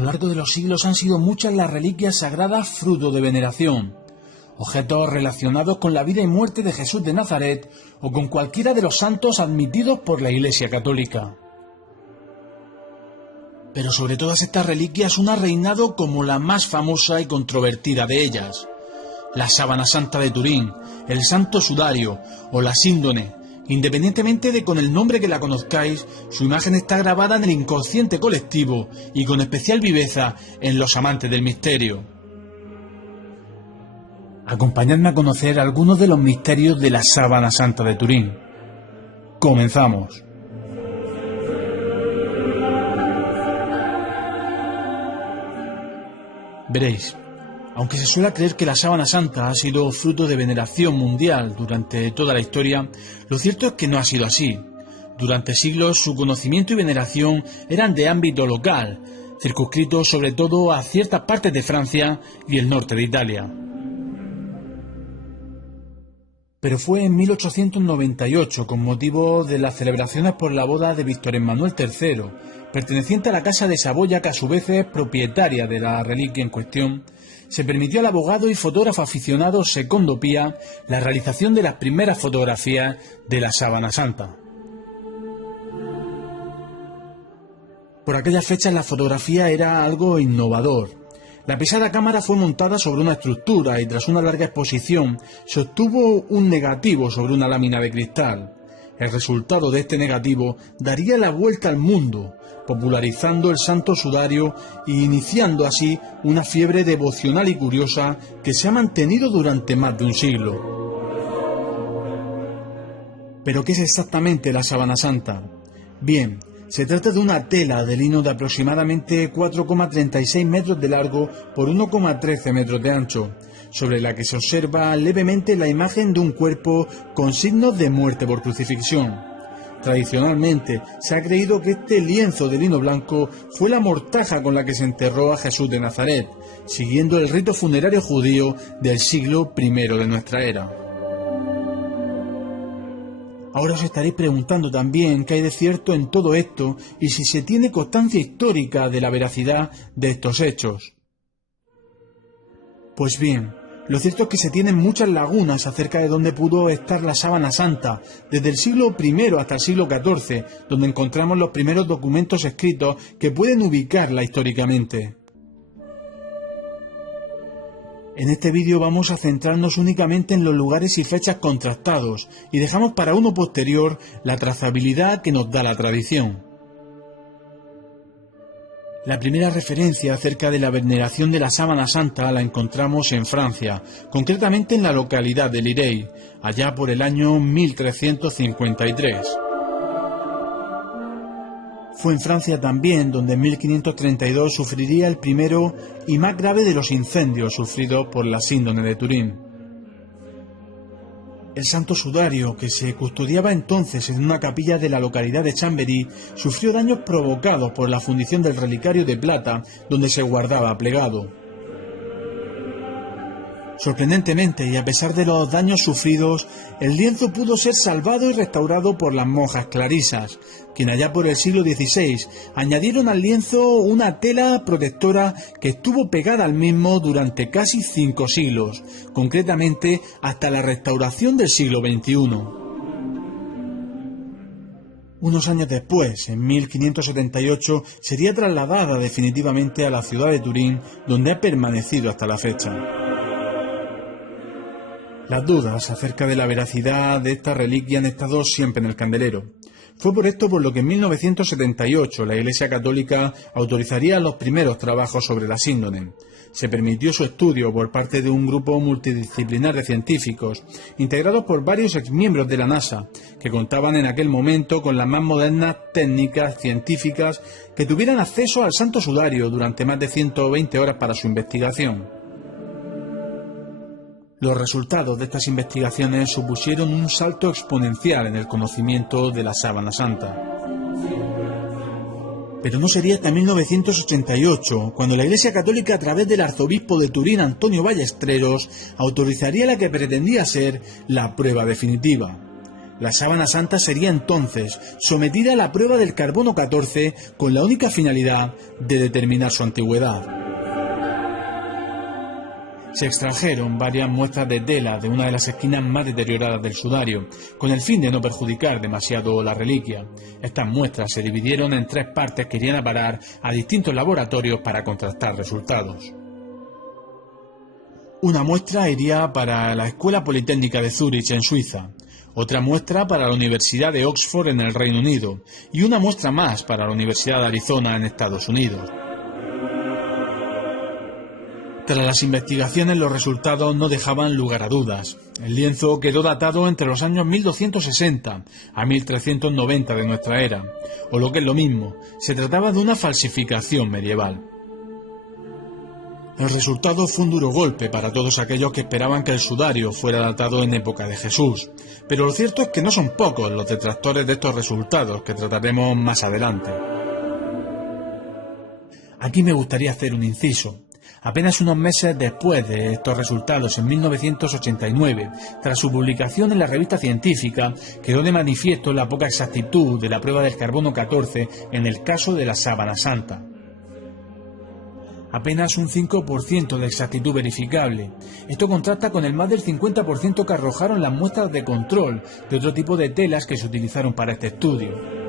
lo largo de los siglos han sido muchas las reliquias sagradas fruto de veneración, objetos relacionados con la vida y muerte de Jesús de Nazaret o con cualquiera de los santos admitidos por la Iglesia Católica. Pero sobre todas estas reliquias, una ha reinado como la más famosa y controvertida de ellas: la sábana santa de Turín, el santo sudario o la síndone. Independientemente de con el nombre que la conozcáis, su imagen está grabada en el inconsciente colectivo y con especial viveza en los amantes del misterio. Acompañadme a conocer algunos de los misterios de la sábana santa de Turín. Comenzamos. Veréis, aunque se suele creer que la sábana santa ha sido fruto de veneración mundial durante toda la historia, lo cierto es que no ha sido así. Durante siglos su conocimiento y veneración eran de ámbito local, circunscritos sobre todo a ciertas partes de Francia y el norte de Italia. Pero fue en 1898, con motivo de las celebraciones por la boda de Víctor Emmanuel III, perteneciente a la Casa de Saboya, que a su vez es propietaria de la reliquia en cuestión, se permitió al abogado y fotógrafo aficionado Secondo Pia la realización de las primeras fotografías de la sábana santa. Por aquellas fechas la fotografía era algo innovador. La pesada cámara fue montada sobre una estructura y tras una larga exposición se obtuvo un negativo sobre una lámina de cristal. El resultado de este negativo daría la vuelta al mundo, popularizando el santo sudario e iniciando así una fiebre devocional y curiosa que se ha mantenido durante más de un siglo. ¿Pero qué es exactamente la sábana santa? Bien, se trata de una tela de lino de aproximadamente 4,36 metros de largo por 1,13 metros de ancho, sobre la que se observa levemente la imagen de un cuerpo con signos de muerte por crucifixión. Tradicionalmente se ha creído que este lienzo de lino blanco fue la mortaja con la que se enterró a Jesús de Nazaret, siguiendo el rito funerario judío del siglo I de nuestra era. Ahora os estaréis preguntando también qué hay de cierto en todo esto y si se tiene constancia histórica de la veracidad de estos hechos. Pues bien, lo cierto es que se tienen muchas lagunas acerca de dónde pudo estar la sábana santa, desde el siglo I hasta el siglo XIV, donde encontramos los primeros documentos escritos que pueden ubicarla históricamente. En este vídeo vamos a centrarnos únicamente en los lugares y fechas contrastados y dejamos para uno posterior la trazabilidad que nos da la tradición. La primera referencia acerca de la veneración de la sábana santa la encontramos en Francia, concretamente en la localidad de Lirey, allá por el año 1353. Fue en Francia también donde en 1532 sufriría el primero y más grave de los incendios sufridos por la síndone de Turín. El santo sudario, que se custodiaba entonces en una capilla de la localidad de Chambéry, sufrió daños provocados por la fundición del relicario de plata donde se guardaba plegado. Sorprendentemente, y a pesar de los daños sufridos, el lienzo pudo ser salvado y restaurado por las monjas clarisas, quien allá por el siglo XVI añadieron al lienzo una tela protectora que estuvo pegada al mismo durante casi 5 siglos, concretamente hasta la restauración del siglo XXI. Unos años después, en 1578, sería trasladada definitivamente a la ciudad de Turín, donde ha permanecido hasta la fecha. Las dudas acerca de la veracidad de esta reliquia han estado siempre en el candelero. Fue por esto por lo que en 1978 la Iglesia Católica autorizaría los primeros trabajos sobre la síndone. Se permitió su estudio por parte de un grupo multidisciplinar de científicos, integrados por varios exmiembros de la NASA, que contaban en aquel momento con las más modernas técnicas científicas que tuvieran acceso al santo sudario durante más de 120 horas para su investigación. Los resultados de estas investigaciones supusieron un salto exponencial en el conocimiento de la sábana santa. Pero no sería hasta 1988, cuando la Iglesia Católica, a través del arzobispo de Turín, Antonio Ballesteros, autorizaría la que pretendía ser la prueba definitiva. La sábana santa sería entonces sometida a la prueba del carbono 14 con la única finalidad de determinar su antigüedad. Se extrajeron varias muestras de tela de una de las esquinas más deterioradas del sudario, con el fin de no perjudicar demasiado la reliquia. Estas muestras se dividieron en 3 partes que irían a parar a distintos laboratorios para contrastar resultados. Una muestra iría para la Escuela Politécnica de Zúrich en Suiza, otra muestra para la Universidad de Oxford en el Reino Unido y una muestra más para la Universidad de Arizona en Estados Unidos. Tras las investigaciones, los resultados no dejaban lugar a dudas. El lienzo quedó datado entre los años 1260 a 1390 de nuestra era, o lo que es lo mismo, se trataba de una falsificación medieval. El resultado fue un duro golpe para todos aquellos que esperaban que el sudario fuera datado en época de Jesús, pero lo cierto es que no son pocos los detractores de estos resultados que trataremos más adelante. Aquí me gustaría hacer un inciso. Apenas unos meses después de estos resultados, en 1989, tras su publicación en la revista científica, quedó de manifiesto la poca exactitud de la prueba del carbono 14 en el caso de la sábana santa. Apenas un 5% de exactitud verificable. Esto contrasta con el más del 50% que arrojaron las muestras de control de otro tipo de telas que se utilizaron para este estudio.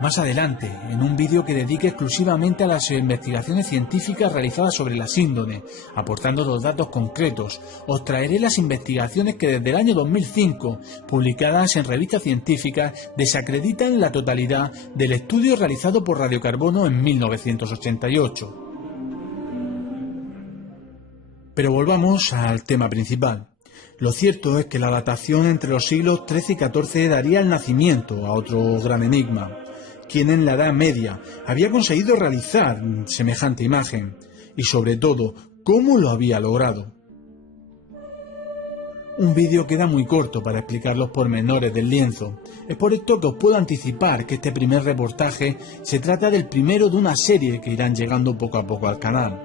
Más adelante, en un vídeo que dedique exclusivamente a las investigaciones científicas realizadas sobre la síndone, aportando los datos concretos, os traeré las investigaciones que desde el año 2005, publicadas en revistas científicas, desacreditan la totalidad del estudio realizado por radiocarbono en 1988. Pero volvamos al tema principal. Lo cierto es que la datación entre los siglos XIII y XIV daría el nacimiento a otro gran enigma. ¿Quién en la Edad Media había conseguido realizar semejante imagen? Y sobre todo, ¿cómo lo había logrado? Un vídeo queda muy corto para explicar los pormenores del lienzo. Es por esto que os puedo anticipar que este primer reportaje se trata del primero de una serie que irán llegando poco a poco al canal.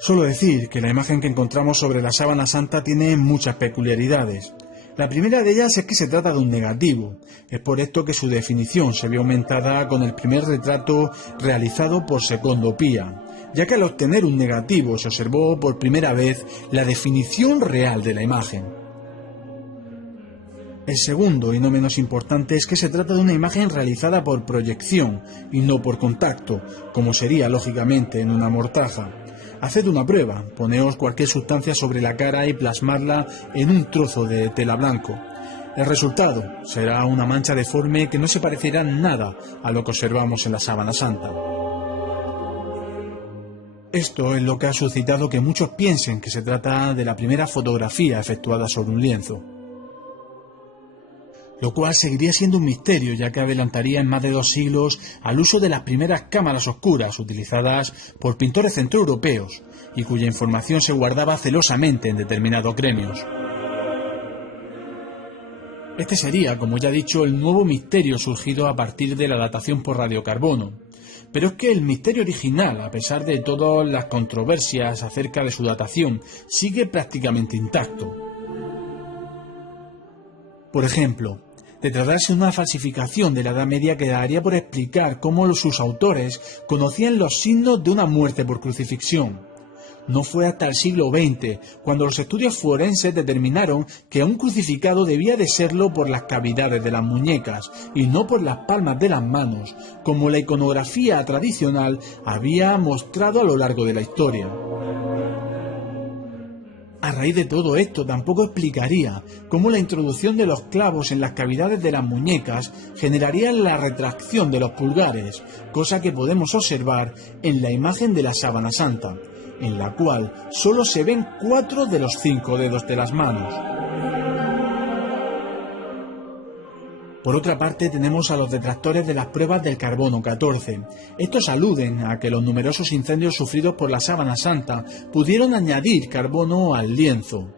Solo decir que la imagen que encontramos sobre la sábana santa tiene muchas peculiaridades. La primera de ellas es que se trata de un negativo. Es por esto que su definición se ve aumentada con el primer retrato realizado por Secondo Pia, ya que al obtener un negativo se observó por primera vez la definición real de la imagen. El segundo, y no menos importante, es que se trata de una imagen realizada por proyección y no por contacto, como sería lógicamente en una mortaja. Haced una prueba, poneos cualquier sustancia sobre la cara y plasmarla en un trozo de tela blanco. El resultado será una mancha deforme que no se parecerá nada a lo que observamos en la sábana santa. Esto es lo que ha suscitado que muchos piensen que se trata de la primera fotografía efectuada sobre un lienzo, lo cual seguiría siendo un misterio, ya que adelantaría en más de 2 siglos al uso de las primeras cámaras oscuras utilizadas por pintores centroeuropeos y cuya información se guardaba celosamente en determinados gremios. Este sería, como ya he dicho, el nuevo misterio surgido a partir de la datación por radiocarbono. Pero es que el misterio original, a pesar de todas las controversias acerca de su datación, sigue prácticamente intacto. Por ejemplo, de tratarse de una falsificación de la Edad Media, quedaría por explicar cómo sus autores conocían los signos de una muerte por crucifixión. No fue hasta el siglo XX cuando los estudios forenses determinaron que un crucificado debía de serlo por las cavidades de las muñecas y no por las palmas de las manos, como la iconografía tradicional había mostrado a lo largo de la historia. A raíz de todo esto, tampoco explicaría cómo la introducción de los clavos en las cavidades de las muñecas generaría la retracción de los pulgares, cosa que podemos observar en la imagen de la sábana santa, en la cual solo se ven 4 de los 5 dedos de las manos. Por otra parte, tenemos a los detractores de las pruebas del carbono 14. Estos aluden a que los numerosos incendios sufridos por la sábana santa pudieron añadir carbono al lienzo.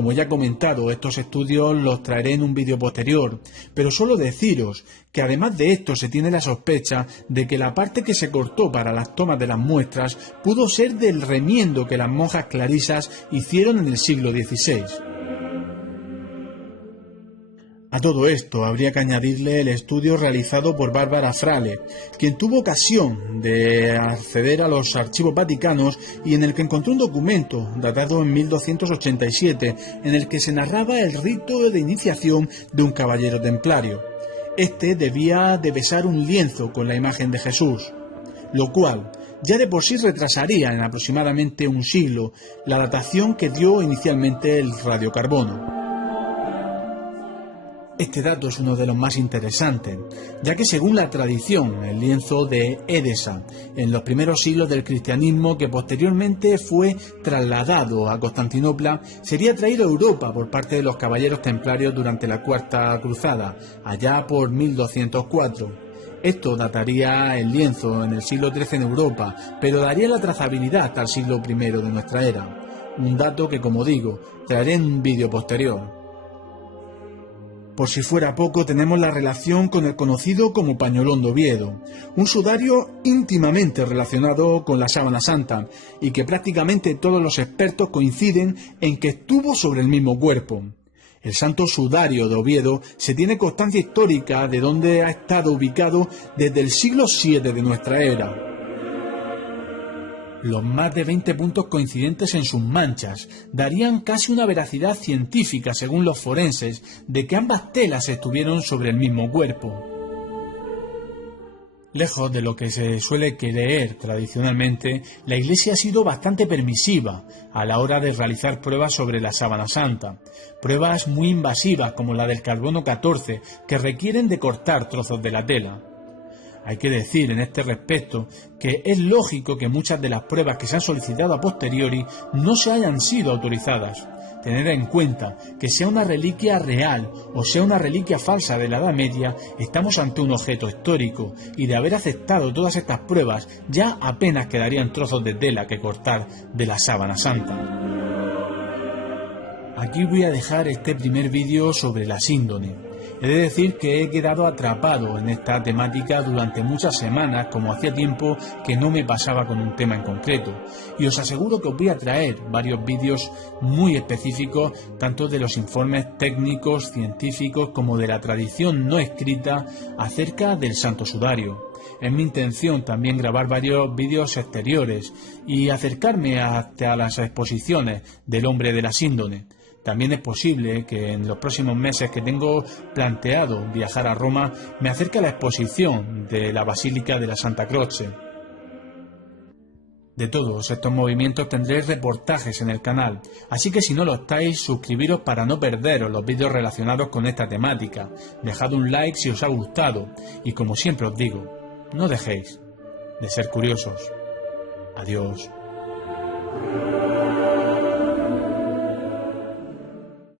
Como ya he comentado, estos estudios los traeré en un vídeo posterior, pero solo deciros que además de esto se tiene la sospecha de que la parte que se cortó para las tomas de las muestras pudo ser del remiendo que las monjas clarisas hicieron en el siglo XVI. A todo esto habría que añadirle el estudio realizado por Bárbara Frale, quien tuvo ocasión de acceder a los archivos vaticanos y en el que encontró un documento datado en 1287 en el que se narraba el rito de iniciación de un caballero templario. Este debía de besar un lienzo con la imagen de Jesús, lo cual ya de por sí retrasaría en aproximadamente un siglo la datación que dio inicialmente el radiocarbono. Este dato es uno de los más interesantes, ya que según la tradición, el lienzo de Edesa, en los primeros siglos del cristianismo que posteriormente fue trasladado a Constantinopla, sería traído a Europa por parte de los caballeros templarios durante la Cuarta Cruzada, allá por 1204. Esto dataría el lienzo en el siglo XIII en Europa, pero daría la trazabilidad hasta el siglo I de nuestra era, un dato que, como digo, traeré en un vídeo posterior. Por si fuera poco, tenemos la relación con el conocido como pañolón de Oviedo, un sudario íntimamente relacionado con la sábana santa y que prácticamente todos los expertos coinciden en que estuvo sobre el mismo cuerpo. El santo sudario de Oviedo se tiene constancia histórica de dónde ha estado ubicado desde el siglo VII de nuestra era. Los más de 20 puntos coincidentes en sus manchas darían casi una veracidad científica, según los forenses, de que ambas telas estuvieron sobre el mismo cuerpo. Lejos de lo que se suele creer tradicionalmente, la Iglesia ha sido bastante permisiva a la hora de realizar pruebas sobre la sábana santa, pruebas muy invasivas como la del carbono 14, que requieren de cortar trozos de la tela. Hay que decir en este respecto que es lógico que muchas de las pruebas que se han solicitado a posteriori no se hayan sido autorizadas. Tener en cuenta que sea una reliquia real o sea una reliquia falsa de la Edad Media, estamos ante un objeto histórico y de haber aceptado todas estas pruebas ya apenas quedarían trozos de tela que cortar de la sábana santa. Aquí voy a dejar este primer vídeo sobre la síndone. He de decir que he quedado atrapado en esta temática durante muchas semanas, como hacía tiempo que no me pasaba con un tema en concreto. Y os aseguro que os voy a traer varios vídeos muy específicos, tanto de los informes técnicos, científicos, como de la tradición no escrita acerca del Santo Sudario. Es mi intención también grabar varios vídeos exteriores y acercarme hasta las exposiciones del hombre de la síndone. También es posible que en los próximos meses que tengo planteado viajar a Roma me acerque a la exposición de la Basílica de la Santa Croce. De todos estos movimientos tendréis reportajes en el canal, así que si no lo estáis, suscribiros para no perderos los vídeos relacionados con esta temática. Dejad un like si os ha gustado y, como siempre os digo, no dejéis de ser curiosos. Adiós.